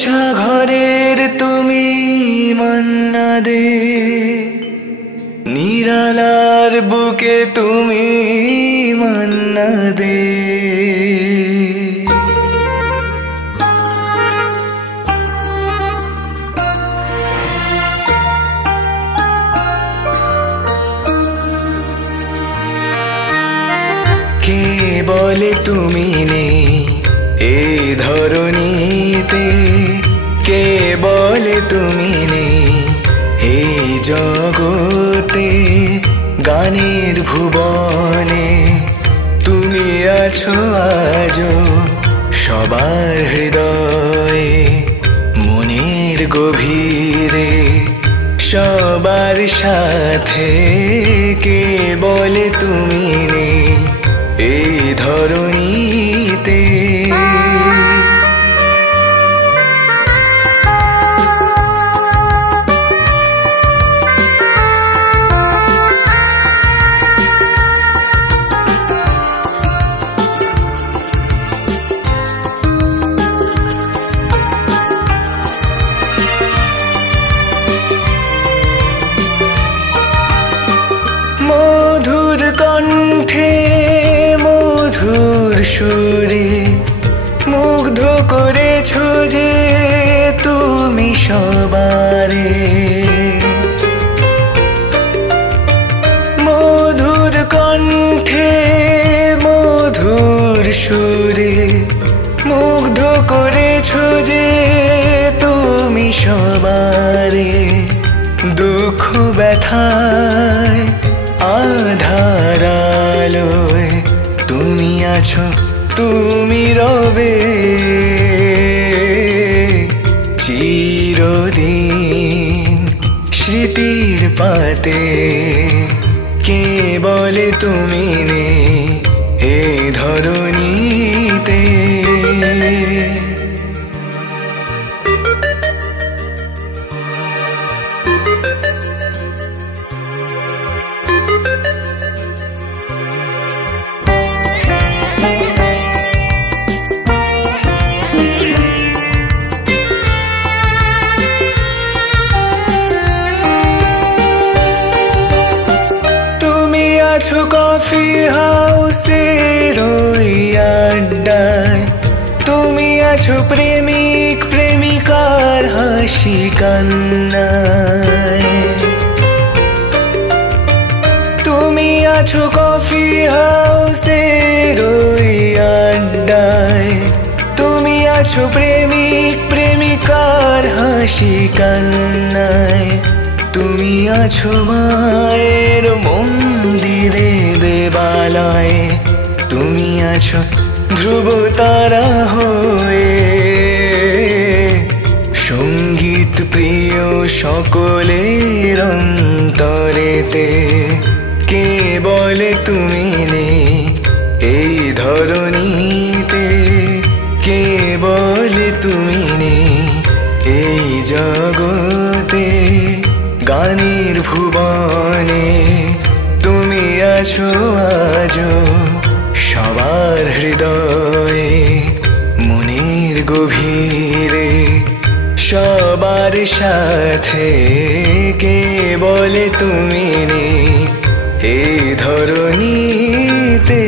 সাগরের তুমি মান্না দে, নিরালার বুকে তুমি মান্না দে। কে বলে তুমি নেই এই ধরণীতে, কে বলে তুমি নেই এই জগতে, গানের ভুবনে তুমি আছো আজো সবার হৃদয়ে, মনের গভীরে সবার সাথে। কে বলে তুমি নেই এই ধরণীতে। মধুর কণ্ঠে মধুর সুরে মুগ্ধ করেছো যে তুমি সবারে। মধুর কণ্ঠে মধুর সুরে মুগ্ধ করেছো যে তুমি সবারে। দুঃখ ব্যথায় আধার আলোয় তুমি আছো, তুমি রবে চিরদিন স্মৃতির পাতে। কে বলে তুমি নেই এই ধরণীতে। আছো কফি হাউসের ওই আড্ডায়, তুমি আছো প্রেমিক প্রেমিকার হাসি কান্নায়। তুমি আছো কফি হাউসের ওই আড্ডায়, তুমি আছো প্রেমিক প্রেমিকার হাসি কান্নায়। তুমি আছো মায়ের মন্দিরে দেবালয়ে, তুমি আছো ধ্রুব তারা হয়ে সঙ্গীত প্রিয় সকলের অন্তরেতে। কে বলে তুমি নেই এই ধরণীতে। কে বলে তুমি নেই এই জগতে, গানের ভুবনে তুমি আছো আজো সবার হৃদয়ে, মনের গভীরে সবার সাথে। কে বলে তুমি নেই এই ধরণীতে।